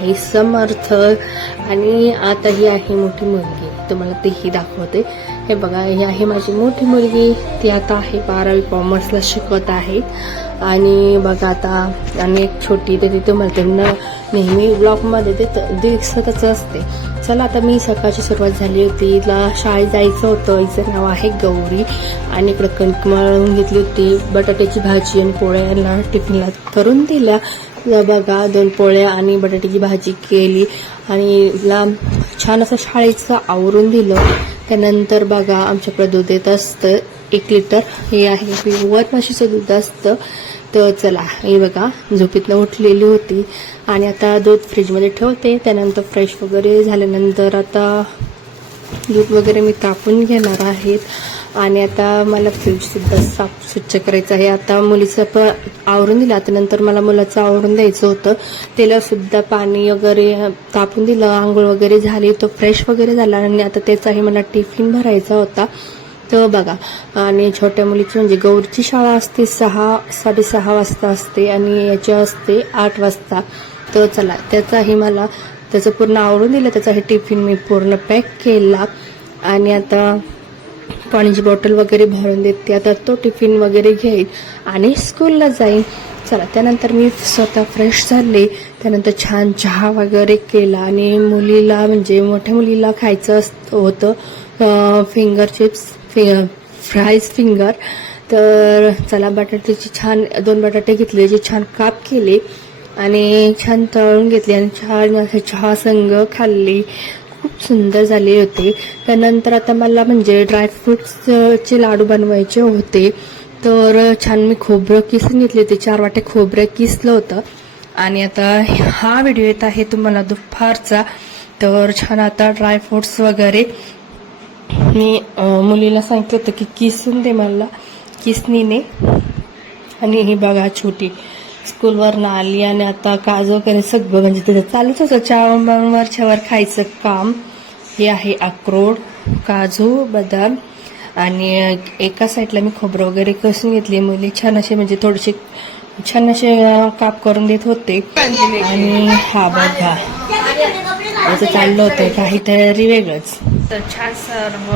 आहे समर्थ. आणि आता ही आहे मोठी मुलगी, तुम्हाला तेही दाखवते. हे बघा, ही आहे माझी मोठी मुलगी, ती आता आहे 12वी कॉमर्सला शिकवत आहे. आणि बघा आता, आणि एक छोटी ते तिथे म्हणते नेहमी ब्लॉगमध्ये ते दिसतच असते. चला आता मी सकाळची सुरुवात झाली होती, तिला शाळेत जायचं होतं. हिचं नाव आहे गौरी. आणि इकडे कणिक मळून घेतली होती, बटाट्याची भाजी आणि पोळ्याला टिफिनला करून दिल्या. बघा 2 पोळ्या आणि बटाट्याची भाजी केली आणि हिला छान असं शाळेचं आवरून दिलं. त्यानंतर बघा आमच्याकडे दूध येत असतं 1 लिटर, हे आहे प्युअर म्हशीचं दूध असतं. तर चला, हे बघा झोपेतनं उठलेली होती आणि आता दूध फ्रीजमध्ये ठेवते. त्यानंतर फ्रेश वगैरे झाल्यानंतर आता दूध वगैरे मी तापून घेणार आहेत. आणि आता मला फ्रीजसुद्धा साफ स्वच्छ करायचं आहे. आता मुलीचं पण आवरून दिलं, आता नंतर मला मुलाचं आवरून द्यायचं होतं. त्यालासुद्धा पाणी वगैरे तापून दिलं, आंघोळ वगैरे झाली, तो फ्रेश वगैरे झाला. आणि आता त्याचाही मला टिफिन भरायचा होता. तर बघा, आणि छोट्या मुलीची म्हणजे गौरीची शाळा असते 6-6:30 वाजता असते आणि याची असते 8 वाजता. तर चला, त्याचं पूर्ण आवरून दिलं, त्याचा हे टिफिन मी पूर्ण पॅक केला. आणि आता पाण्याची बॉटल वगैरे भरून देते. आता तो टिफिन वगैरे घेईल आणि स्कूलला जाईल. चला, त्यानंतर मी स्वतः फ्रेश झाले. त्यानंतर छान चहा वगैरे केला आणि मुलीला म्हणजे मोठ्या मुलीला खायचं होतं फिंगर चिप्स, फ्राईज फिंगर. तर चला, बटाट्याची छान 2 बटाटे घेतले, जे छान काप केले आणि छान तळून घेतले आणि छान असे चहा संग खाल्ली. खूप सुंदर झाले होते. त्यानंतर आता मला म्हणजे ड्रायफ्रुट्सचे लाडू बनवायचे होते. तर छान मी खोबरं किसून घेतले, ते 4 वाटे खोबरं किसलं होतं. आणि आता हा व्हिडिओ येत आहे तुम्हाला दुपारचा. तर छान आता ड्रायफ्रुट्स वगैरे मी मुलीला सांगितलं होतं की किसून दे मला किसनीने. आणि ही बघा छोटी स्कूलवरनं आली आणि आता काजू वगैरे सगळं म्हणजे तिथं चालूच होतं वरच्यावर खायचं काम. हे आहे अक्रोड, काजू, बदाम आणि एका साईडला मी खोबरं वगैरे कसून घेतली. मुली छान असे म्हणजे थोडेसे छान असे काप करून देत होते. आणि हा बघा, असं चाललं होतं काहीतरी वेगळंच. तर छान सर्व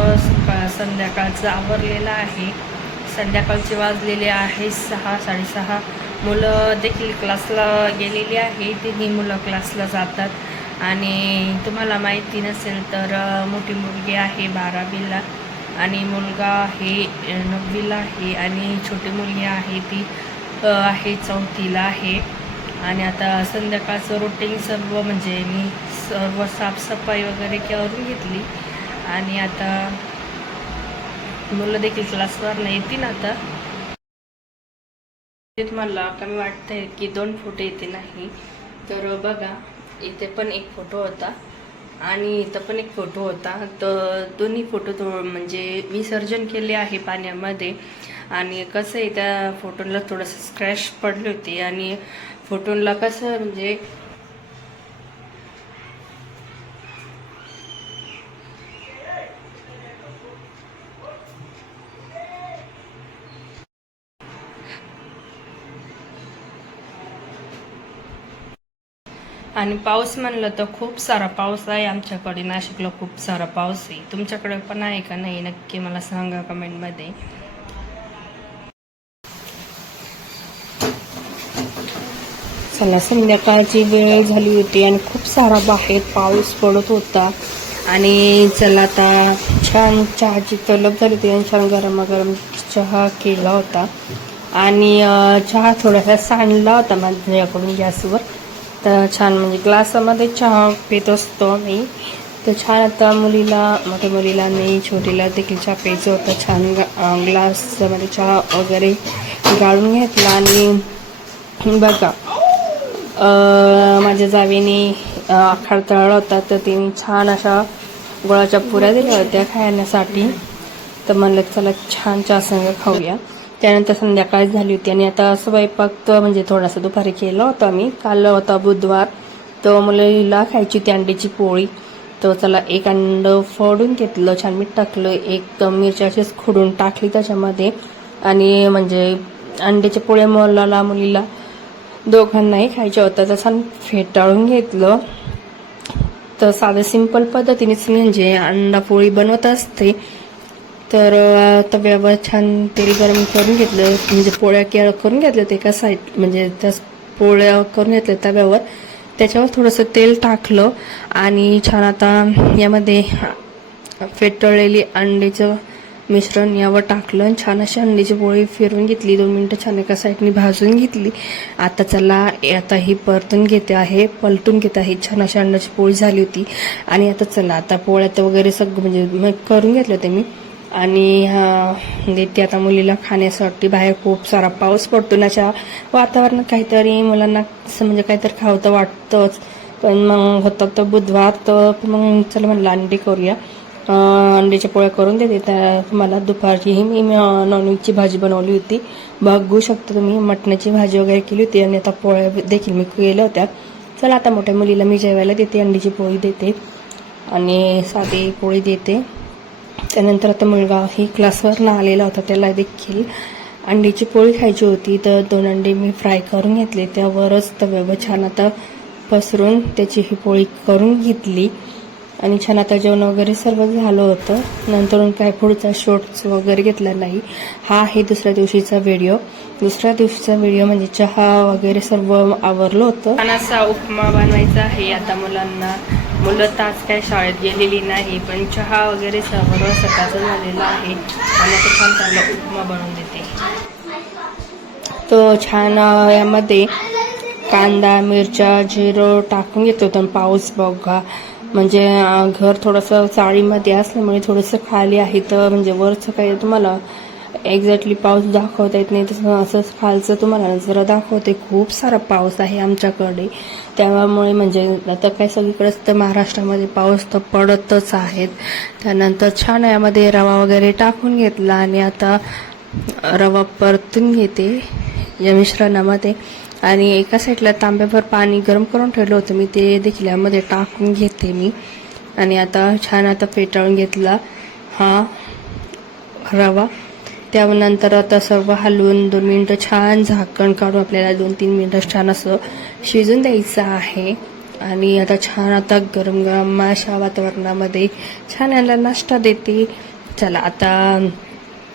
संध्याकाळचं आवरलेलं आहे. संध्याकाळचे वाजलेले आहे 6-6:30. मुलं देखील क्लासला गेलेली आहे. तिन्ही मुलं क्लासला जातात. आणि तुम्हाला माहिती नसेल तर मोठी मुलगी आहे 12वीला आणि मुलगा आहे 9वीला आहे आणि छोटी मुलगी आहे ती आहे 4थीला आहे. आणि आता संध्याकाळचं रुटीन सर्व म्हणजे मी सर्व साफसफाई वगैरे करून घेतली. आणि आता मुलं देखील क्लासवर येतील. आता मला कमी वाटतंय की 2 फोटो येते नाही. तर बघा, इथे पण एक फोटो होता आणि इथं पण एक फोटो होता. तर दोन्ही फोटो म्हणजे विसर्जन केले आहे पाण्यामध्ये. आणि कसं आहे, त्या फोटोला थोडंसं स्क्रॅच पडले होते आणि फोटोला कसं म्हणजे आणि पाऊस म्हणलं तर खूप सारा पाऊस आहे आमच्याकडे. नाशिकला खूप सारा पाऊस आहे. तुमच्याकडे पण आहे का नाही नक्की मला सांगा कमेंटमध्ये. चला, संध्याकाळची वेळ झाली होती आणि खूप सारा बाहेर पाऊस पडत होता. आणि चला आता छान चहाची तलब झाली होती आणि छान गरमागरम चहा केला होता. आणि चहा थोडासा सांडला होता माझ्याकडून गॅसवर. तर छान म्हणजे ग्लासामध्ये चहा पित असतो मी. तर छान आता मोठ्या मुलीला आणि छोटीला देखील चहा प्यायचं होतं. छान ग्लासमध्ये चहा वगैरे गाळून घेतला. आणि बघा, माझ्या जावेने आखाड तळला होता, तर तिने छान अशा गुळाच्या पुऱ्या दिल्या होत्या खाण्यासाठी. तर म्हणलं चला छान चहा संग खाऊया. त्यानंतर संध्याकाळ झाली होती आणि आता स्वयंपाक म्हणजे थोडासा दुपारी केला होता मी. काल होता बुधवार, तर मुलीला खायची ती अंड्याची पोळी. तर चला, 1 अंड फोडून घेतलं, छान मीठ टाकलं, 1 मिरची अशीच खोडून टाकली त्याच्यामध्ये. आणि म्हणजे अंड्याच्या पोळ्या मुलीला दोघांनाही खायचं होतं. तर छान फेटाळून घेतलं. तर साधं सिंपल पद्धतीनेच म्हणजे अंडा पोळी बनवत असते. तर तव्यावर छान तेल गरम करून घेतलं, म्हणजे पोळ्या करून घेतलं ते एका साईड, म्हणजे त्या पोळ्या करून घेतल्या तव्यावर. त्याच्यावर थोडंसं तेल टाकलं आणि छान आता यामध्ये फेटळलेली अंड्याचं मिश्रण यावर टाकलं आणि छान अशी अंड्याची पोळी फिरवून घेतली. 2 मिनिटं छान एका साईडनी भाजून घेतली. आता चला आता ही पलटून घेते आहे. छान अशी अंड्याची पोळी झाली होती. आणि आता चला आता पोळ्यात वगैरे सगळं म्हणजे करून घेतलं ते मी. आणि देते आता मुलीला खाण्यासाठी. बाहेर खूप सारा पाऊस पडतो ना, अशा वातावरणात काहीतरी मुलांना म्हणजे काहीतरी खावं तर वाटतंच. पण मग होतं तर बुधवार, तर मग चला म्हणलं अंडी करूया. अंड्याच्या पोळ्या करून देते. त्या मला दुपारचीही मी नॉनव्हेजची भाजी बनवली होती, बघू शकता तुम्ही. मटणाची भाजी वगैरे केली होती आणि आता पोळ्या देखील मी केल्या होत्या. चला आता मोठ्या मुलीला मी जेवायला देते, अंडीची पोळी देते आणि साधी पोळी देते. त्यानंतर आता मुलगाही क्लासवरनं आलेला होता, त्याला देखील अंडीची पोळी खायची होती. तर 2 अंडे मी फ्राय करून घेतले, त्यावरच तव्यावर छान आता पसरून त्याची ही पोळी करून घेतली. आणि छान आता जेवण वगैरे सर्व झालं होतं. नंतर काय पुढचा शॉर्ट्स वगैरे घेतला नाही. हा आहे दुसऱ्या दिवशीचा व्हिडिओ. म्हणजे चहा वगैरे सर्व आवरलं होतं. छान असा उपमा बनवायचा आहे आता मुलांना. मुलं तर आज काय शाळेत गेलेली नाही, पण चहा वगैरे सर्व सकाळचं झालेलं आहे आणि आता छान त्याला उपमा बनवून देते. तो छान यामध्ये कांदा, मिरच्या, जिरं टाकून घेतो. तर पाऊस बघा, म्हणजे घर थोडंसं चाळीमध्ये असल्यामुळे थोडंसं खाली आहे, तर म्हणजे वरचं काही तुम्हाला एक्झॅक्टली पाऊस दाखवता येत नाही, तसं असंच खालचं तुम्हाला जरा दाखवते. खूप सारा पाऊस आहे आमच्याकडे, त्यामुळे म्हणजे आता काय सगळीकडेच तर महाराष्ट्रामध्ये पाऊस तर पडतच आहेत. त्यानंतर छान यामध्ये रवा वगैरे टाकून घेतला आणि आता रवा परतून घेते या मिश्रणामध्ये. आणि एका साईडला तांब्यावर पाणी गरम करून ठेवलं होतं मी, ते देखील यामध्ये टाकून घेते मी. आणि आता छान आता फेटाळून घेतला हा रवा. त्यानंतर आता सर्व हलवून 2 मिनिटं छान झाकण काढून आपल्याला 2-3 मिनिटं छान असं शिजून द्यायचं आहे. आणि आता छान आता गरम गरम अशा वातावरणामध्ये छान याला नाश्ता देते. चला आता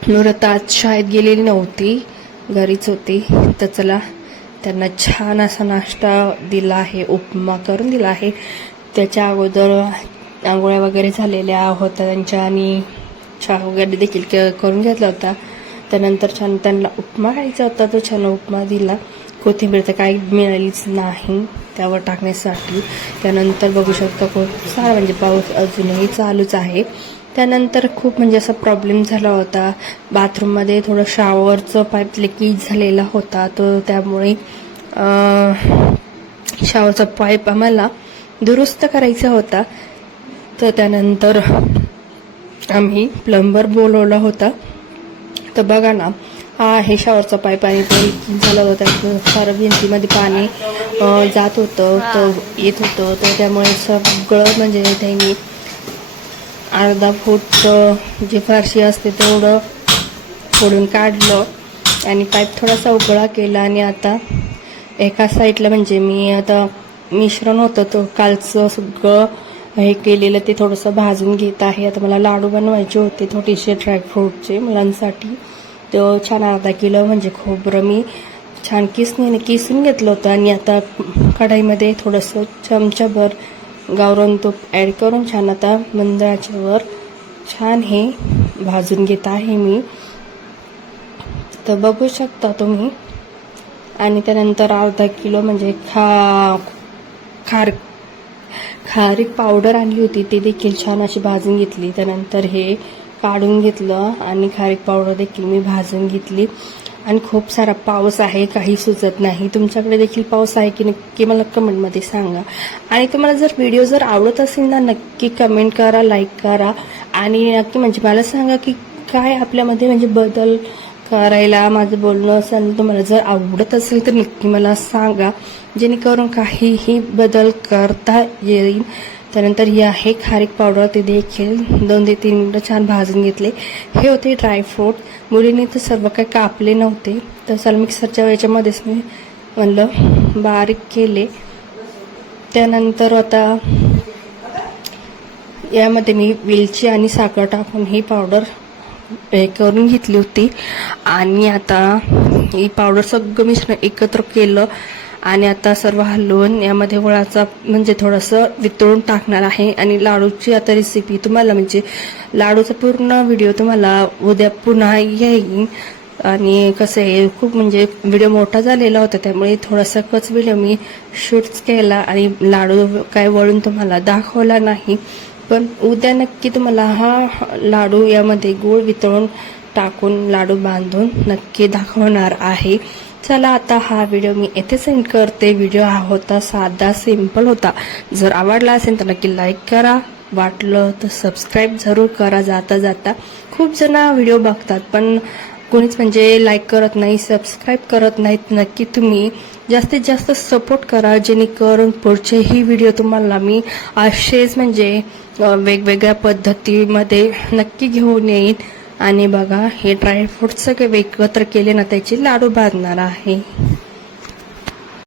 नुरत आज शाळेत गेलेली नव्हती, घरीच होती. तर चला त्यांना छान असा नाश्ता दिला आहे, उपमा करून दिला आहे. त्याच्या अगोदर आंघोळ्या वगैरे झालेल्या होत्या त्यांच्या आणि चहा वगैरे देखील करून घेतला होता. त्यानंतर छान त्यांना उपमा खायचा होता, तो छान उपमा दिला. कोथिंबीर तर काही मिळालीच नाही त्यावर टाकण्यासाठी. त्यानंतर बघू शकता खूप सारा म्हणजे पाऊस अजूनही चालूच आहे. त्यानंतर खूप म्हणजे असा प्रॉब्लेम झाला होता बाथरूममध्ये, थोडं शॉवरचं पाईप लिकेज झालेला होता, तो त्यामुळे शॉवरचा पाईप आम्हाला दुरुस्त करायचा होता. तर त्यानंतर आम्ही प्लंबर बोलवला होता. तर बघा ना, हा आहे शॉवरचा पाईप आणि तो लिकेज झाला होता. सारं भिंतीमध्ये पाणी जात होतं, तर येत होतं. तर त्यामुळे सगळं म्हणजे त्यांनी अर्धा फूट जी फारशी असते तेवढं फोडून काढलं आणि पाईप थोडासा उकळा केला. आणि आता एका साईडला म्हणजे मी आता मिश्रण होतं तो कालचं सगळं हे केलेलं ते थोडंसं भाजून घेत आहे. आता मला लाडू बनवायचे होते थोडेसे ड्रायफ्रूटचे मुलांसाठी. तो छान अर्धा किलो म्हणजे खोबरं मी छान किसून घेतलं होतं. आणि आता कढाईमध्ये थोडंसं चमचाभर गावरान तूप ॲड करून छान आता मंद आचेवर छान हे भाजून घेत आहे मी. तर बघू शकता तुम्ही. आणि त्यानंतर अर्धा किलो म्हणजे खारीक पावडर आणली होती, ते देखील छान अशी भाजून घेतली. त्यानंतर हे काढून घेतलं आणि खारीक पावडर देखील मी भाजून घेतली. आणि खूप सारा पाऊस आहे, काही सुचत नाही. तुमच्याकडे देखील पाऊस आहे की नक्की मला कमेंटमध्ये सांगा. आणि तुम्हाला जर व्हिडिओ जर आवडत असेल ना, नक्की कमेंट करा, लाईक करा आणि नक्की म्हणजे मला सांगा की काय आपल्यामध्ये म्हणजे बदल करायला माझं बोलणं असेल. तुम्हाला जर आवडत असेल तर नक्की मला सांगा, जेणेकरून काहीही बदल करता येईल. त्यानंतर ही आहे खारीक पावडर, ते देखील 2 ते 3 मिनिटं छान भाजून घेतले. हे होते ड्रायफ्रूट. मुलींनी तर सर्व काही कापले नव्हते, तर चला मिक्सरच्या याच्यामध्येच मी म्हणलं बारीक केले. त्यानंतर आता यामध्ये मी वेलची आणि साखर टाकून ही पावडर हे करून घेतली होती. आणि आता ही पावडर सगळं मिश्रण एकत्र केलं आणि आता सर्व हलवून यामध्ये गुळाचा म्हणजे थोडंसं वितळून टाकणार आहे. आणि लाडूची आता रेसिपी तुम्हाला म्हणजे लाडूचा पूर्ण व्हिडिओ तुम्हाला उद्या पुन्हा येईल. आणि कसं आहे खूप म्हणजे व्हिडिओ मोठा झालेला होता त्यामुळे थोडासा कच व्हिडिओ मी शूट्स केला आणि लाडू काय वळून तुम्हाला दाखवला नाही. पण उद्या नक्की तुम्हाला हा लाडू यामध्ये गूळ वितळून टाकून लाडू बांधून नक्की दाखवणार आहे. चला आता हा व्हिडिओ मी येथे सेंड करते. व्हिडिओ हा होता साधा सिंपल होता. जर आवडला असेल तर नक्की लाईक करा, वाटलं तर सबस्क्राईब जरूर करा. जाता जाता खूप जण व्हिडिओ बघतात पण कोणीच म्हणजे लाईक करत नाही, सबस्क्राईब करत नाहीत. नक्की तुम्ही जास्तीत जास्त सपोर्ट करा जेणेकरून पुढचेही व्हिडिओ तुम्हाला मी असेच म्हणजे वेगवेगळ्या पद्धतीमध्ये नक्की घेऊन येईन. आणि बघा हे ड्रायफ्रूट सगळे एकत्र केले ना त्याचे लाडू बांधणार आहे.